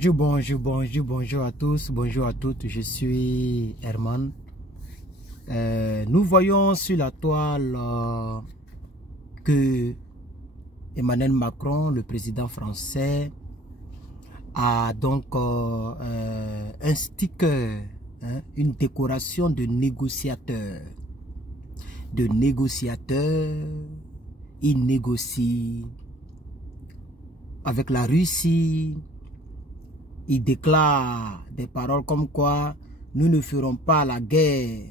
Bonjour à tous, bonjour à toutes, je suis Herman. Nous voyons sur la toile que Emmanuel Macron, le président français, a donc un sticker, une décoration de négociateur. Il négocie avec la Russie. Il déclare des paroles comme quoi nous ne ferons pas la guerre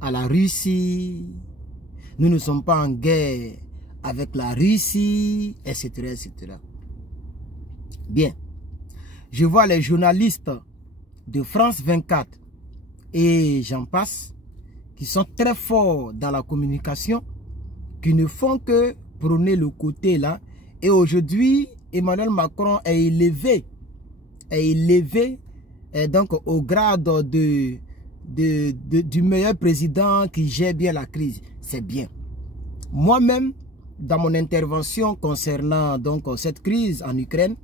à la Russie, nous ne sommes pas en guerre avec la Russie, etc., etc. Bien, je vois les journalistes de France 24 et j'en passe, qui sont très forts dans la communication, qui ne font que prôner le côté là. Et aujourd'hui, Emmanuel Macron est élevé donc au grade du meilleur président qui gère bien la crise. C'est bien. Moi-même, dans mon intervention concernant donc cette crise en Ukraine,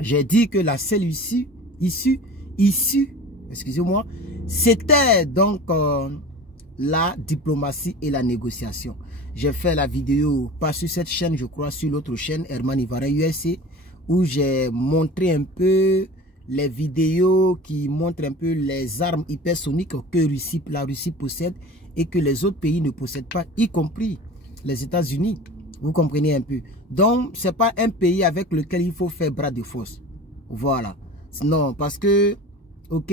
j'ai dit que la seule issue, excusez-moi, c'était donc la diplomatie et la négociation. J'ai fait la vidéo, pas sur cette chaîne, je crois, sur l'autre chaîne, Herman Ivarin USA, où j'ai montré un peu les vidéos qui montrent un peu les armes hypersoniques que la Russie possède et que les autres pays ne possèdent pas, y compris les États-Unis. Vous comprenez un peu. Donc, ce n'est pas un pays avec lequel il faut faire bras de force. Voilà. Non, parce que, ok,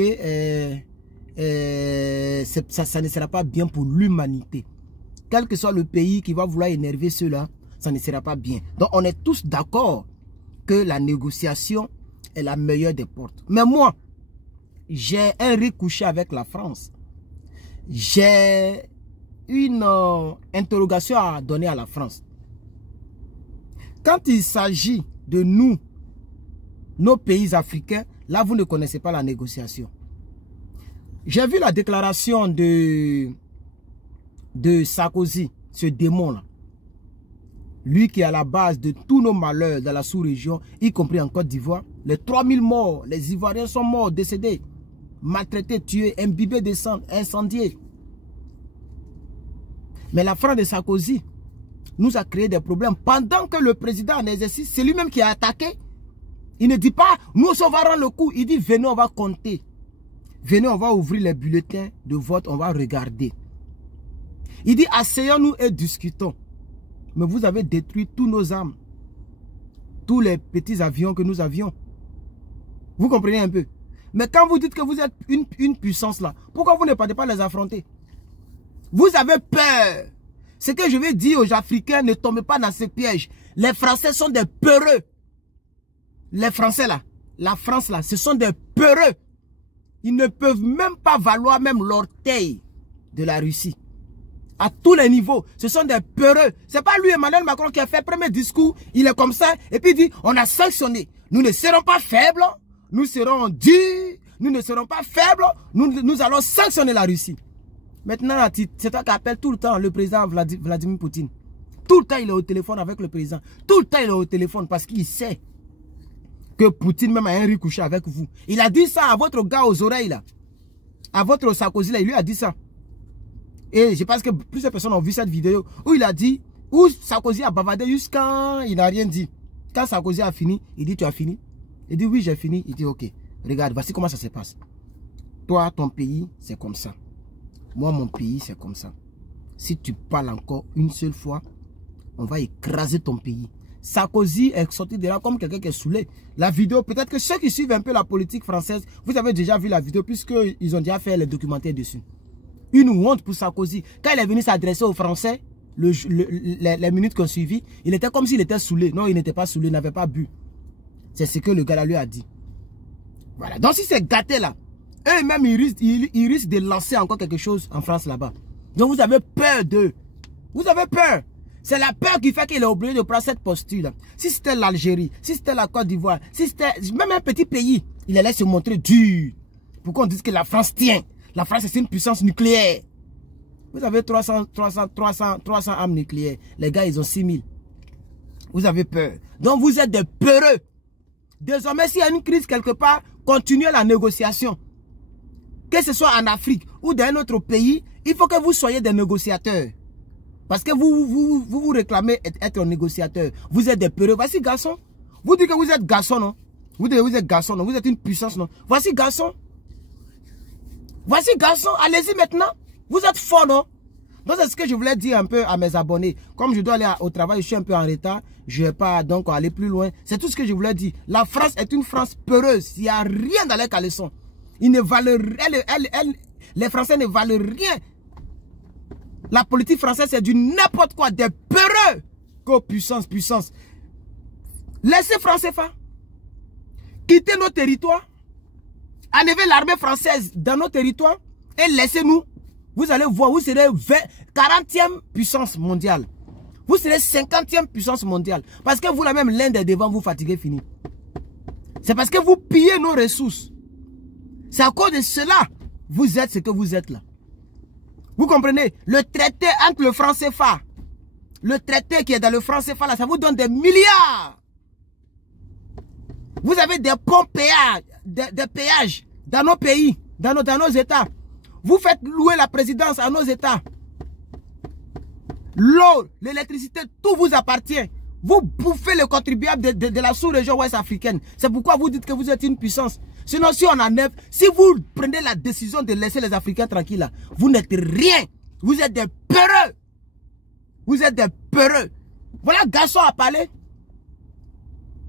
ça ne sera pas bien pour l'humanité. Quel que soit le pays qui va vouloir énerver ceux-là, ça ne sera pas bien. Donc, on est tous d'accord que la négociation est la meilleure des portes. Mais moi, j'ai un riz couché avec la France. J'ai une interrogation à donner à la France. Quand il s'agit de nous, nos pays africains, là vous ne connaissez pas la négociation. J'ai vu la déclaration de Sarkozy, ce démon-là. Lui qui est à la base de tous nos malheurs dans la sous-région, y compris en Côte d'Ivoire. Les 3000 morts, les Ivoiriens sont morts, décédés, maltraités, tués, imbibés de sang, incendiés. Mais la France de Sarkozy nous a créé des problèmes. Pendant que le président en exercice, c'est lui-même qui a attaqué. Il ne dit pas, nous on va rendre le coup. Il dit, venez, on va compter. Venez, on va ouvrir les bulletins de vote, on va regarder. Il dit, asseyons-nous et discutons. Mais vous avez détruit tous nos armes. Tous les petits avions que nous avions. Vous comprenez un peu? Mais quand vous dites que vous êtes une puissance là, pourquoi vous ne partez pas les affronter? Vous avez peur. Ce que je vais dire aux Africains, ne tombez pas dans ces pièges. Les Français sont des peureux. Les Français là, la France là, ce sont des peureux. Ils ne peuvent même pas valoir même l'orteil de la Russie. À tous les niveaux, ce sont des peureux. C'est pas lui, Emmanuel Macron, qui a fait le premier discours. Il est comme ça. Et puis il dit, on a sanctionné. Nous ne serons pas faibles. Nous serons durs. Nous ne serons pas faibles. Nous allons sanctionner la Russie. Maintenant, c'est toi qui appelle tout le temps le président Vladimir Poutine. Tout le temps, il est au téléphone avec le président. Tout le temps, il est au téléphone parce qu'il sait que Poutine même a un riz couché avec vous. Il a dit ça à votre gars aux oreilles là. À votre Sarkozy là, il lui a dit ça. Et je pense que plusieurs personnes ont vu cette vidéo où il a dit, où Sarkozy a bavardé jusqu'à il n'a rien dit. Quand Sarkozy a fini, il dit, tu as fini? Il dit, oui, j'ai fini. Il dit, ok, regarde, voici comment ça se passe. Toi, ton pays, c'est comme ça. Moi, mon pays, c'est comme ça. Si tu parles encore une seule fois, on va écraser ton pays. Sarkozy est sorti de là comme quelqu'un qui est saoulé. La vidéo, peut-être que ceux qui suivent un peu la politique française, vous avez déjà vu la vidéo puisqu'ils ont déjà fait les documentaires dessus. Une honte pour Sarkozy. Quand il est venu s'adresser aux Français, les minutes qu'on suivi, il était comme s'il était saoulé. Non, il n'était pas saoulé, il n'avait pas bu. C'est ce que le gars là lui a dit. Voilà. Donc si c'est gâté là, eux-mêmes, ils risquent de lancer encore quelque chose en France là-bas. Donc vous avez peur d'eux. Vous avez peur. C'est la peur qui fait qu'il est obligé de prendre cette posture-là. Si c'était l'Algérie, si c'était la Côte d'Ivoire, si c'était même un petit pays, il allait se montrer dur. Pourquoi on dit que la France tient? La France, c'est une puissance nucléaire. Vous avez 300 armes nucléaires. Les gars, ils ont 6000. Vous avez peur. Donc, vous êtes des peureux. désormais, s'il y a une crise quelque part, continuez la négociation. Que ce soit en Afrique ou dans un autre pays, il faut que vous soyez des négociateurs. Parce que vous réclamez être un négociateur. Vous êtes des peureux. Voici garçon. Vous dites que vous êtes garçon, non? Vous dites que vous êtes garçon, non? Vous êtes une puissance, non? Voici garçon. Voici garçon. Allez-y maintenant. Vous êtes fort, non? Donc c'est ce que je voulais dire un peu à mes abonnés. Comme je dois aller au travail, je suis un peu en retard. Je ne vais pas donc aller plus loin. C'est tout ce que je voulais dire. La France est une France peureuse. Il n'y a rien dans les caleçons. Ils ne valent, les Français ne valent rien. La politique française, c'est du n'importe quoi, des peureux. Que puissance, puissance. Laissez Français faire. Quittez nos territoires. Enlevez l'armée française dans nos territoires. Et laissez-nous. Vous allez voir, vous serez 40e puissance mondiale. Vous serez 50e puissance mondiale. Parce que vous, la même, l'Inde est devant, vous fatiguez, fini. C'est parce que vous pillez nos ressources. C'est à cause de cela, vous êtes ce que vous êtes là. Vous comprenez? Le traité entre le franc CFA, le traité qui est dans le franc CFA là, ça vous donne des milliards. Vous avez des ponts péages, des péages dans nos pays, dans nos États. Vous faites louer la présidence à nos États. L'eau, l'électricité, tout vous appartient. Vous bouffez le contribuable de la sous-région ouest africaine. C'est pourquoi vous dites que vous êtes une puissance. Sinon, si on enlève, si vous prenez la décision de laisser les Africains tranquilles, là, vous n'êtes rien. Vous êtes des peureux. Vous êtes des peureux. Voilà, garçon a parlé.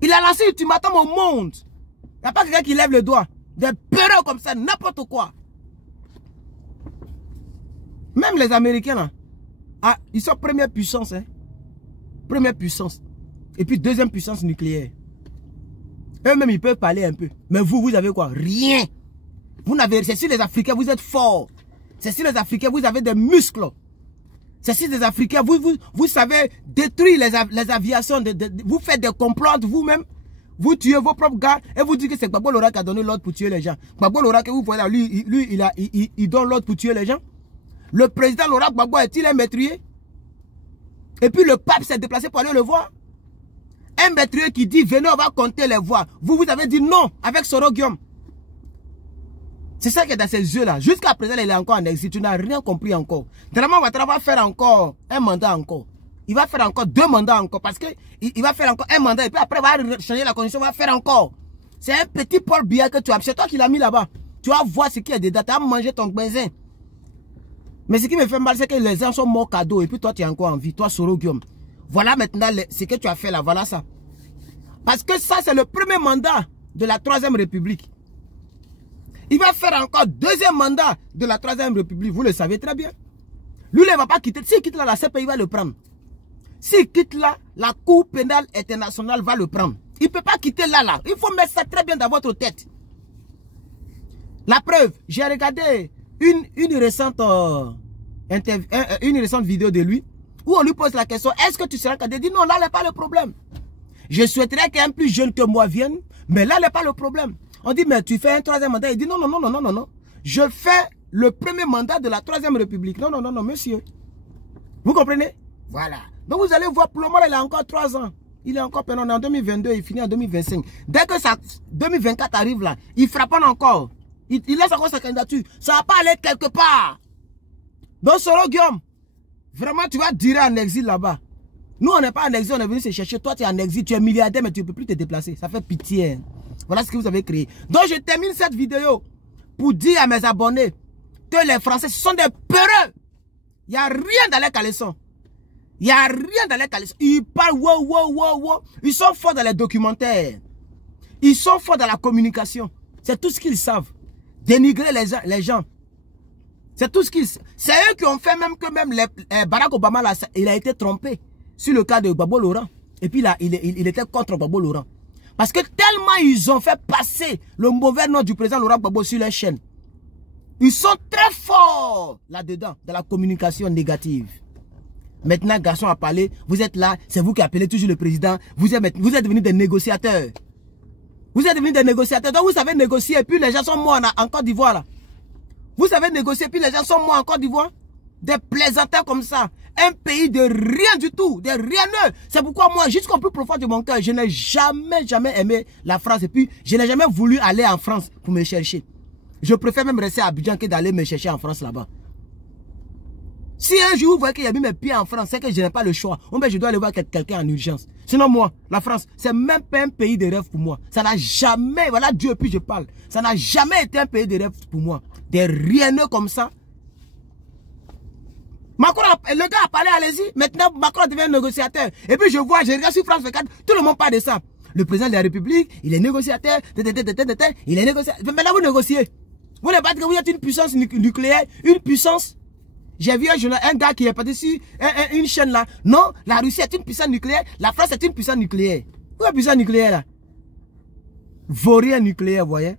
Il a lancé ultimatum au monde. Il n'y a pas quelqu'un qui lève le doigt. Des peureux comme ça, n'importe quoi. Même les Américains, là, ah, ils sont première puissance. Hein. Première puissance. Et puis deuxième puissance nucléaire. Eux-mêmes, ils peuvent parler un peu. Mais vous, vous avez quoi? Rien. Vous n'avez, c'est si les Africains, vous êtes forts. C'est si les Africains, vous avez des muscles. C'est si les Africains, vous savez détruire les aviations. Vous faites des complots vous-même. Vous tuez vos propres gars et vous dites que c'est Gbagbo Lora qui a donné l'ordre pour tuer les gens. Gbagbo Lora que vous voyez là, lui, il donne l'ordre pour tuer les gens. Le président Laurent Gbagbo est-il un meurtrier? Et puis le pape s'est déplacé pour aller le voir. Un meurtrier qui dit, venez, on va compter les voix. Vous avez dit non avec Soro Guillaume. C'est ça qui est dans ses yeux-là. Jusqu'à présent, il est encore en exil. Tu n'as rien compris encore. Draman Ouattara va faire encore un mandat encore. Il va faire encore 2 mandats encore. Parce qu'il va faire encore un mandat. Et puis après, il va changer la condition. Il va faire encore. C'est un petit Paul Biya que tu as. C'est toi qui l'as mis là-bas. Tu vas voir ce qui est dedans. Tu as mangé ton baisin. Mais ce qui me fait mal, c'est que les gens sont morts cadeaux. Et puis toi, tu es encore en vie. Toi, Soro Guillaume. Voilà maintenant ce que tu as fait là. Voilà ça. Parce que ça, c'est le premier mandat de la 3e République. Il va faire encore 2e mandat de la 3e République. Vous le savez très bien. Lui, il ne va pas quitter. S'il quitte là, la CPI va le prendre. S'il quitte là, la Cour pénale internationale va le prendre. Il ne peut pas quitter là. Il faut mettre ça très bien dans votre tête. La preuve, j'ai regardé une récente vidéo de lui où on lui pose la question, est-ce que tu seras candidat? Il dit non, là n'est pas le problème. Je souhaiterais qu'un plus jeune que moi vienne, mais là n'est pas le problème. On dit, mais tu fais un 3e mandat. Il dit non. Je fais le premier mandat de la 3e République. Non, monsieur. Vous comprenez? Voilà. Donc vous allez voir, pour le moment, il a encore 3 ans. Il est encore pendant en 2022, il finit en 2025. Dès que 2024 arrive là, il frappe encore. Il laisse encore sa candidature. Ça ne va pas aller quelque part. Donc Soro Guillaume, vraiment tu vas durer en exil là-bas. Nous on n'est pas en exil, on est venu se chercher. Toi tu es en exil, tu es milliardaire mais tu ne peux plus te déplacer. Ça fait pitié. Voilà ce que vous avez créé. Donc je termine cette vidéo pour dire à mes abonnés que les Français sont des peureux. Il n'y a rien dans les caleçons. Il n'y a rien dans les caleçons. Ils parlent wow. Ils sont forts dans les documentaires. Ils sont forts dans la communication. C'est tout ce qu'ils savent. Dénigrer les gens. C'est tout ce qu'ils savent. C'est eux qui ont fait même que Barack Obama, là, il a été trompé sur le cas de Gbagbo Laurent. Et puis là, il était contre Gbagbo Laurent. Parce que tellement ils ont fait passer le mauvais nom du président Laurent Gbagbo sur les chaînes. Ils sont très forts là-dedans, dans la communication négative. Maintenant, garçon a parlé, vous êtes là, c'est vous qui appelez toujours le président. Vous êtes devenus des négociateurs. Vous êtes devenus des négociateurs. Donc vous savez négocier et puis les gens sont morts en Côte d'Ivoire là. Vous savez négocier et puis les gens sont morts en Côte d'Ivoire. Des plaisantins comme ça. Un pays de rien du tout, de rien. C'est pourquoi moi, jusqu'au plus profond de mon cœur, je n'ai jamais aimé la France. Et puis, je n'ai jamais voulu aller en France pour me chercher. Je préfère même rester à Abidjan que d'aller me chercher en France là-bas. Si un jour vous voyez qu'il y a mis mes pieds en France, c'est que je n'ai pas le choix. Je dois aller voir quelqu'un en urgence. Sinon moi, la France, c'est même pas un pays de rêve pour moi. Ça n'a jamais, voilà Dieu, puis je parle. Ça n'a jamais été un pays de rêve pour moi. Des rieneux comme ça. Macron, le gars a parlé, allez-y. Maintenant, Macron devient négociateur. Et puis je vois, je regarde sur France 24, tout le monde parle de ça. Le président de la République, il est négociateur. Il est négociateur. Maintenant, vous négociez. Vous ne pas que vous êtes une puissance nucléaire, une puissance. J'ai vu un gars qui est parti sur une chaîne là. Non, la Russie est une puissance nucléaire, la France est une puissance nucléaire. Où est la puissance nucléaire là? Vaurien nucléaire, vous voyez?